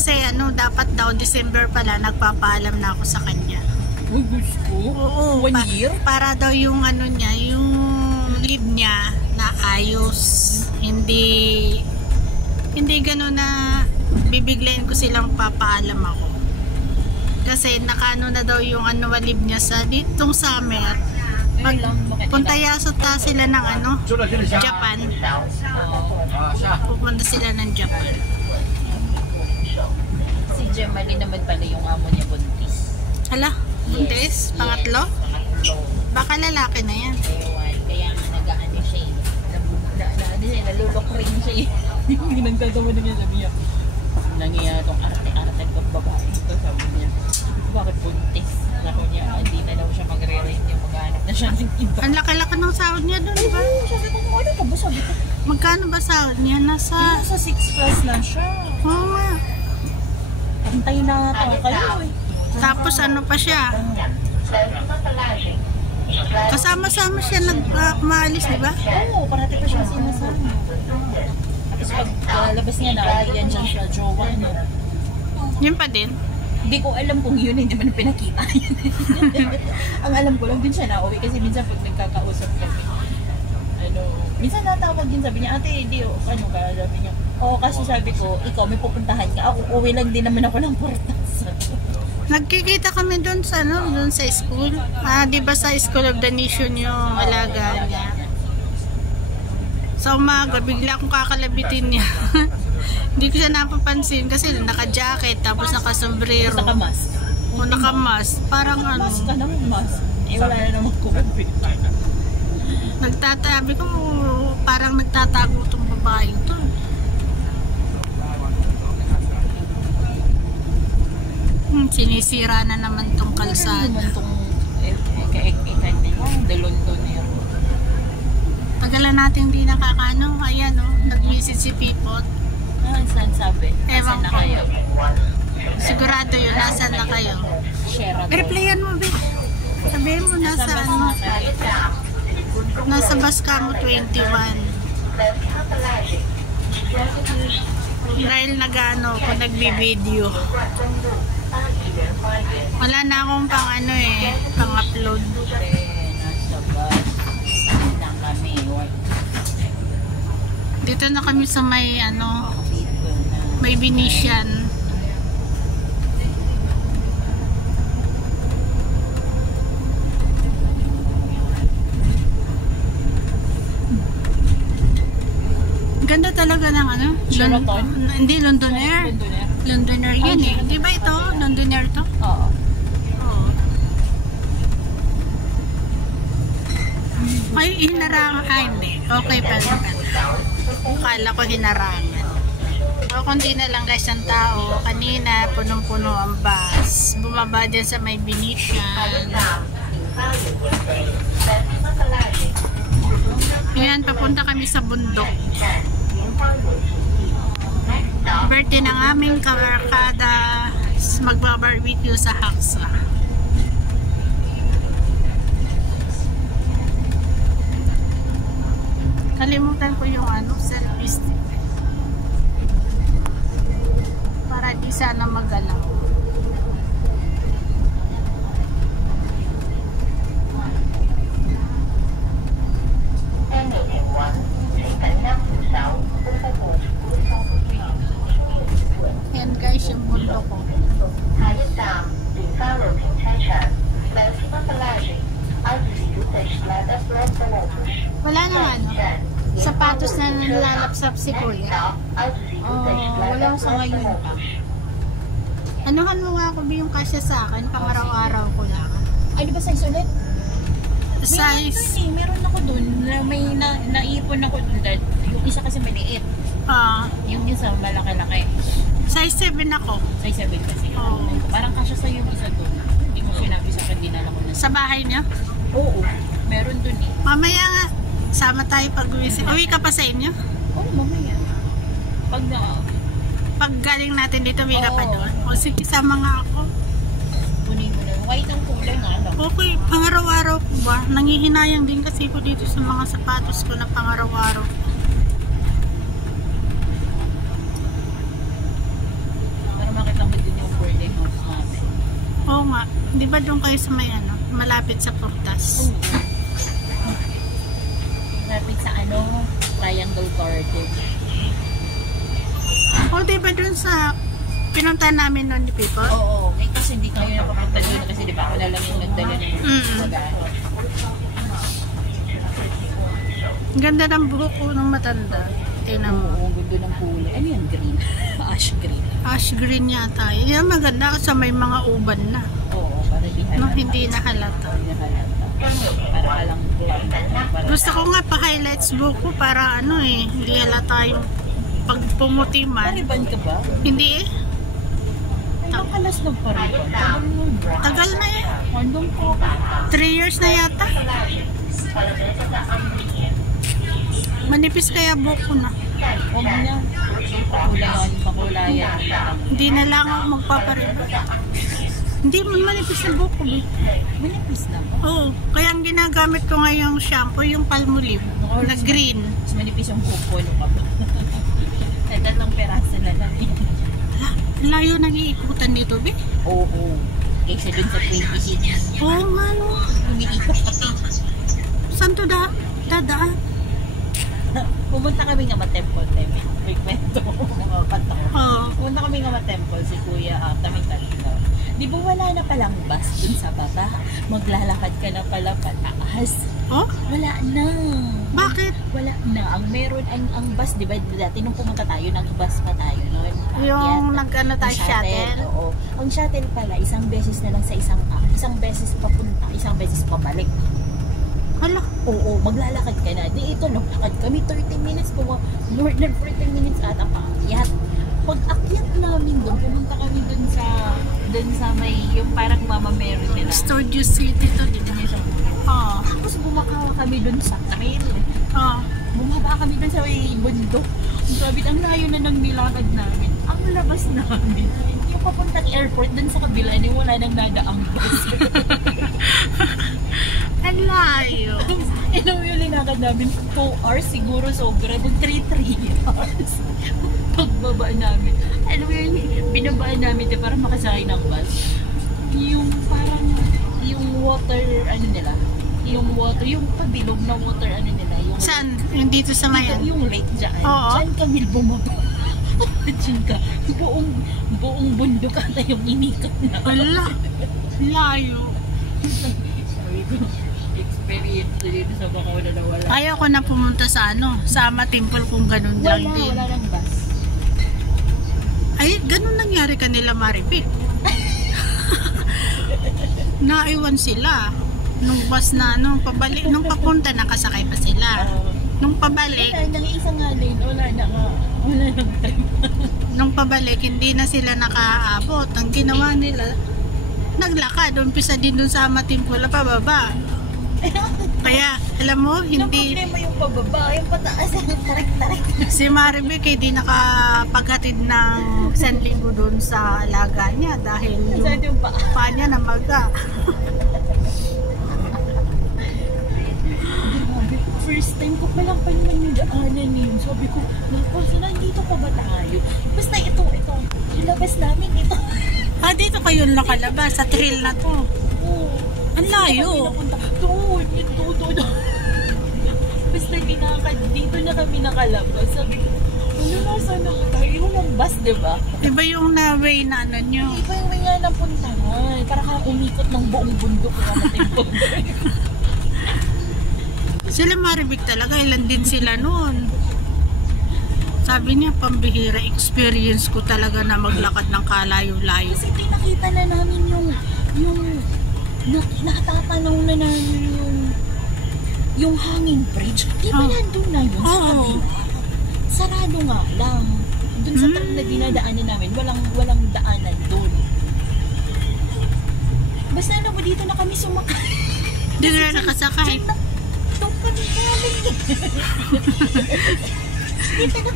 Kasi ano, dapat daw December pala nagpapaalam na ako sa kanya. Uy, gusto. Oo, 1 year? Para daw yung ano niya, yung leave niya na ayos. Hindi gano'n na bibiglayin ko silang papaalam ako. Kasi nakaano na daw yung annual leave niya sa ditong summer. Punta yasota sila ng ano, Japan. Pupunta sila ng Japan. Si Gemali naman pala yung amo niya buntis. Hala, buntis? Pangatlo? Baka lalaki na yan. Kaya nga nag-ano siya eh. Nalulok rin siya eh. Nagtatawa na niya, sabi niya. Nangyayari itong arte-arte ng babae. Ito sabi niya, bakit buntis? Sabi niya, hindi na daw siya magre-rate yung maghanap na siya ng iba. Ang laki-laki ng sahod niya doon, diba? Sabi ko, ano ka ba? Sabi ko, magkano ba sahod niya? Nasa 6 plus na siya. Oo nga. Pantay na ito kayo eh. Tapos ano pa siya? Kasama-sama siya maalis, diba? Oo, parati pa siya sinasama. Tapos pag labas niya na, yan dyan siya, jowa, no? Yun pa din. Hindi ko alam kung yun, hindi man pinakita. Ang alam ko lang din siya na uwi kasi minsan pag nagkakausap kami, ano, minsan natawag din, sabi niya, ate, hindi, ano ka, sabi niya, oo, kasi sabi ko, ikaw may pupuntahan ka, ako uwi lang din naman ako ng portas. Nagkikita kami doon sa ano, doon sa school. Di ba sa School of the Nation yung alaga niya? Sa umaga, bigla akong kakalabitin niya. Hindi ko siya napapansin kasi naka-jacket tapos naka-sombrero. Naka-mask. O naka-mask. Parang ano. Mask ka naman, mask. Eh, wala na naman COVID. Nagtatabi ko, parang nagtatago itong babae ito. Sinisira na naman itong kalsada. Itong eka-eka niya, The Londoner. Tagalan natin hindi nakakano. Ayan o, nag-visit si Pipot. Saan sabi? Ewan Nasaan na ko. kayo? Sigurado yun, nasaan na kayo? Sheraton. Replyan mo, Bit. Sabihin mo, nasa ano? Nasa Bascamo 21. Dahil nag-ano ko, nagbibideo. Wala na akong pang ano eh, pang-upload. Nasa bus na kami. Dito na kami sa may ano, may Venetian. Ganda talaga ng ano? Sheraton? Hindi, Londoner. Londoner yan eh. Di ba ito? Londoner to? Oo. Oo. Ay, hinarangan. Ay, hindi. Okay pa naman. Akala ko hinarangan. O, kundi na lang guys ang tao. Kanina, punong-puno ang bus. Bumaba dyan sa may Venetian. Ayan, papunta kami sa bundok. Birthday ng aming kabarkada, magba-barbecue sa Haksa. Kalimutan ko yung ano, selfie stick. Para di sana magalaw. Yan guys, yung bundok ko. Wala na ano, sapatos na nalalapsap si Kuya. Wala sa ngayon pa. Anuhan mo nga ako ba yung kasya sa akin, pang araw-araw ko lang. Ay, di ba size ulit? Size? Meron ako dun. May naipon ako dun. Yung isa kasi maliit. Yung isa malaki-laki. Size 7 ako. Size 7 kasi. Oo. Parang kasya sa yung isa dun. Hindi mo sinabi sa akin, dinala ko na. Sa bahay niya? Oo. Meron dun eh. Mamaya nga, sama tayo pag-uwi. Uwi ka pa sa inyo? Oo, mamaya. Pag galing natin dito, uwi ka pa doon? O sige, sama nga ako. Kunin mo na. White ang kulay nga lang. Okay, pangaraw-araw ko ba? Nangihinayang din kasi ko dito sa mga sapatos ko na pangaraw-araw. Para ba doon kayo sa may ano, malapit sa Portas? Oo. Malapit sa ano, Triangle Garden. O, di ba doon sa pinunta namin noon ni People? Oo, kasi hindi kayo nakapunta doon kasi di ba ako na lang yung nagdala ng magawa. Ang ganda ng buhok ko ng matanda. Tingnan mo. Oo, ang ganda ng kulay. Ano yan? Green? Ash green. Ash green yata. Yan maganda kasi may mga uban na. Oo, para di halata. No, hindi na halata. Hindi na halata. Para alang para Gusto ko nga pa-highlights buhok ko para ano eh, hindi halata yung pag pumuti man. Pariban ka ba? Hindi eh. Ang kalas ng pariban. Tagal na eh. Handong po. 3 years na yata. Manipis kaya buhok ko na. Huwag niya. Pakulayan. Hindi na lang ako magpapariba. Hindi man manipis na buhok ko. Manipis na ba? Oo. Kaya ang ginagamit ko ngayong shampoo, yung Palmolive na green. Mas manipis yung buhok ko. Ano ka ba? Tatlong peraso na lang. Layo nang iikutan dito, be. Oo. Kaysa dun sa 26. Oo nga, no. Umiikot kasi. Saan to dadaan? Pumunta kami nga ma-temple, Teme. May kwento ko mga kanta ko. Oo. Pumunta kami nga ma-temple, si Kuya, kaming tatlo. Di ba wala na palang bus dun sa baba? Maglalakad ka na pala pataas. Oh? Wala na. Bakit? Wala na. Ang meron, ang bus, di ba, dati nung pumunta tayo, nag-bus pa tayo noon. Yung nag-ano tayo, Ang shuttle? Oo. Ang shuttle pala, isang beses na lang sa isang beses papunta, isang beses pabalik. Hala. Oo, maglalakad ka na. Di ito, naglakad kami 30 minutes, more than 40 minutes ata paakyat. Pag akyat namin doon, pumunta kami doon sa may, yung parang Mama Mary nila. Studio City to, di ba? Oo. Tapos bumakawa kami doon sa trail. Oo. Bumaba kami doon sa may bundok. Sabi, ang layo na ng nilakad namin. Ang labas namin. Yung papuntang airport, doon sa kabila, wala nang nadaang bus. Ang layo. Yung linakad namin, 2 hours siguro sobra. 3 hours. Pagbaba namin. Alam mo yun, binabaan namin para makasakay ng bus. Yung parang, yung water, ano nila, yung pabilog na water, ano nila. Yung Saan? Yung dito sa mayan? Yung lake dyan. Oo. Dyan kami bumaba. Dyan ka. Buong bundok ata yung inikat na. Hala. Layo. Sabi ko, experience dito sa Bacau na nawala. Ayaw ko na pumunta sa sa Ama Temple kung ganun lang din. Wala nang bus. Ay, ganun nangyari kanila Maripit. Naiwan sila. Nung bus na, nung pabalik, nung papunta nakasakay pa sila. Nung pabalik, Wala nang isang alin. Wala nang time. nung pabalik, hindi na sila nakaabot. Ang ginawa nila, naglakad. Umpisa din dun sa Ama Temple, pababa. Kaya, alam mo, Yung hindi... problema yung pababa, yung pataas, yung tarik-tarik. Si Maribek hindi nakapaghatid ng 1,000 doon sa alaga niya dahil Saan yung yung paa? paa niya namaga. First time ko palang yung daanan yun. Sabi ko, nandito pa ba tayo? Basta ito. Ilabas namin ito. Dito kayo nakalabas sa trail na to. Oo. Ang layo. Doon. Basta dito na kami nakalabas. Sabi ko, saan na tayo? Walang bus, diba? Iba yung na-way na ano nyo. Iba yung may nga napuntahan. Para kang umikot ng buong bundok na matipog. Sila Maribek talaga, ilan din sila noon. Sabi niya, pambihira experience ko talaga na maglakad ng kalayo-layo. Kasi pinakita na namin yung natatanaw na namin yung hanging bridge. Di ba nandun na yun sa kabila? Sarado nga lang. Dun sa truck na dinadaanan namin, walang daanan dun. Basta alam mo, dito na kami sumakay. Dito na nakasakay. Doon kami galing. Dito na.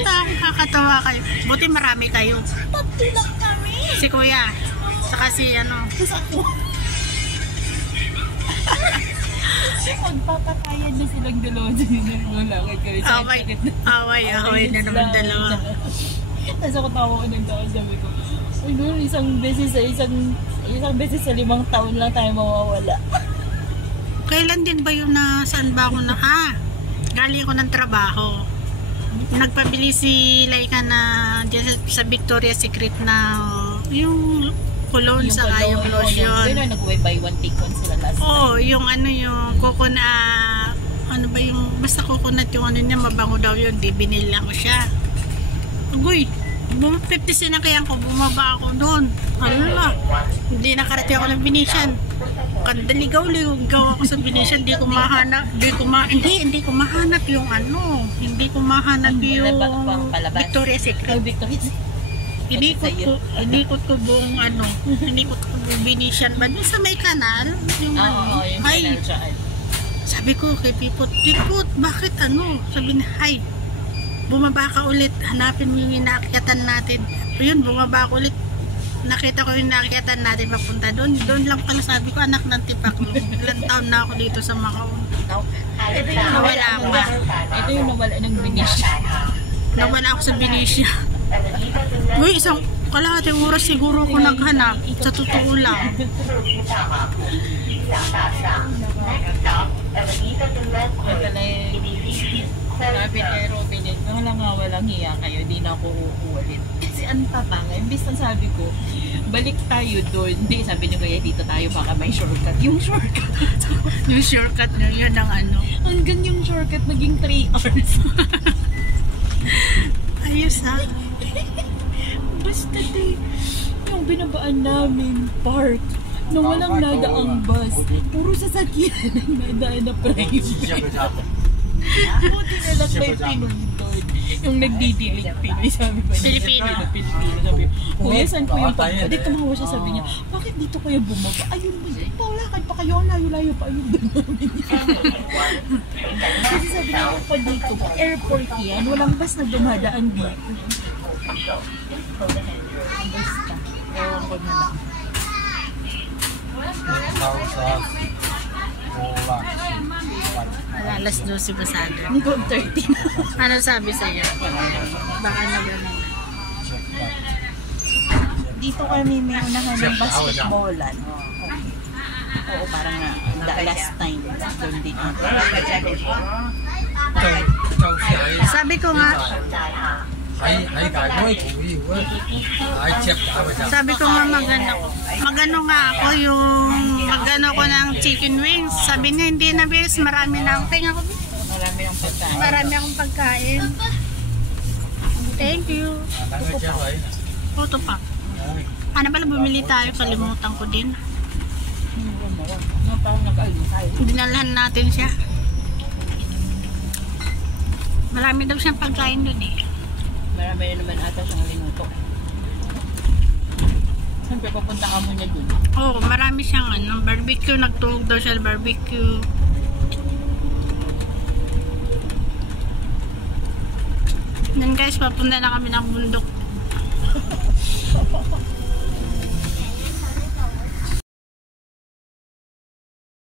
Nakakatawa kayo. Buti marami kayo. Tatlo lang kami. Si Kuya. Saka si Tapos ako. Magpapakayad na silang dalawa dyan. Malakad kami. Away na naman dalawa. Tapos ako tawa ko ng tawa. Sabi ko, ay no, isang beses sa Isang beses sa 5 taon lang tayo mawawala. Kailan din ba yun na saan ba ako na galing ko ng trabaho. Nagpabili si Laika na dyan sa Victoria's Secret na yung cologne sa yung lotion. Yun, nag-buy one take one sila last time. Yung yung coconut, ano ba yung, basta coconut yung ano niya, mabango daw yun. Di binila ko siya. Agoy, 50 na kaya ko, bumaba ako doon. Ano na, hindi nakarating ako ng Venetian. Kandaligaw-ligaw ako sa Venetian, hindi ko mahanap yung ano, hindi ko mahanap yung Victoria's Secret. Inikot ko buong ano, inikot ko buong Venetian ba doon sa may kanal, yung yung ay, kanal dyan. sabi ko kay Pipot, bakit ano? Sabi niya, ay, bumaba ka ulit, hanapin mo yung inaakyatan natin. Yun, bumaba ako ulit, nakita ko yung inaakyatan natin papunta doon. Doon lang pala sabi ko, anak ng tipak mo. Ilang taon na ako dito sa Macau. Ito yung Nawala ako. Ito yung nawala ng Venetia. Nawala ako sa Venetia. Uy, isang kalahating oras siguro ako naghanap. Sa totoo lang. Sabi kay Robin, walang hiya kayo, di na ako uulit. Kasi ang tatanga, imbis na sabi ko, balik tayo doon. Hindi, sabi niyo kaya dito tayo baka may shortcut. Yung shortcut. Yung shortcut na yun ang ano. Hanggang yung shortcut naging 3 hours. Ayos ha. Basta yung binabaan namin, park, na walang nadaang bus. Puro sasakyan ang nadaan na private. Buti na lang may Pinoy doon. Yung nagdidilig Pinoy, sabi ba niya? Pilipino. Sabi, kuya, saan po yung pagka? Di tumawa siya, sabi niya, bakit dito kayo bumaba? Ayun mo, paulakad pa kayo, ang layo-layo pa ayun doon namin. Kasi sabi niya, pa dito, airport yan, walang bus na dumadaan dito. Basta, ewan ko na lang. Alas 12 pasado. Hanggang 13. Ano sabi sa'yo? Baka na gano'n. Dito kami may unahan ng basketballan. Oo, parang last time. Doon din. Sabi ko nga, sabi ko nga magano nga ako yung magano ko ng chicken wings. Sabi niya hindi na bes, marami na akong tinga ko. Marami akong pagkain. Thank you. Photo pa. Ano pala bumili tayo, kalimutan ko din. Dinalhan natin siya. Marami daw siyang pagkain doon eh. Marami na naman ata siyang linuto. Siyempre, papunta ka muna dun. Oo, marami siyang barbecue. Nagtuhog daw siya barbecue. Yan guys, papunta na kami ng bundok.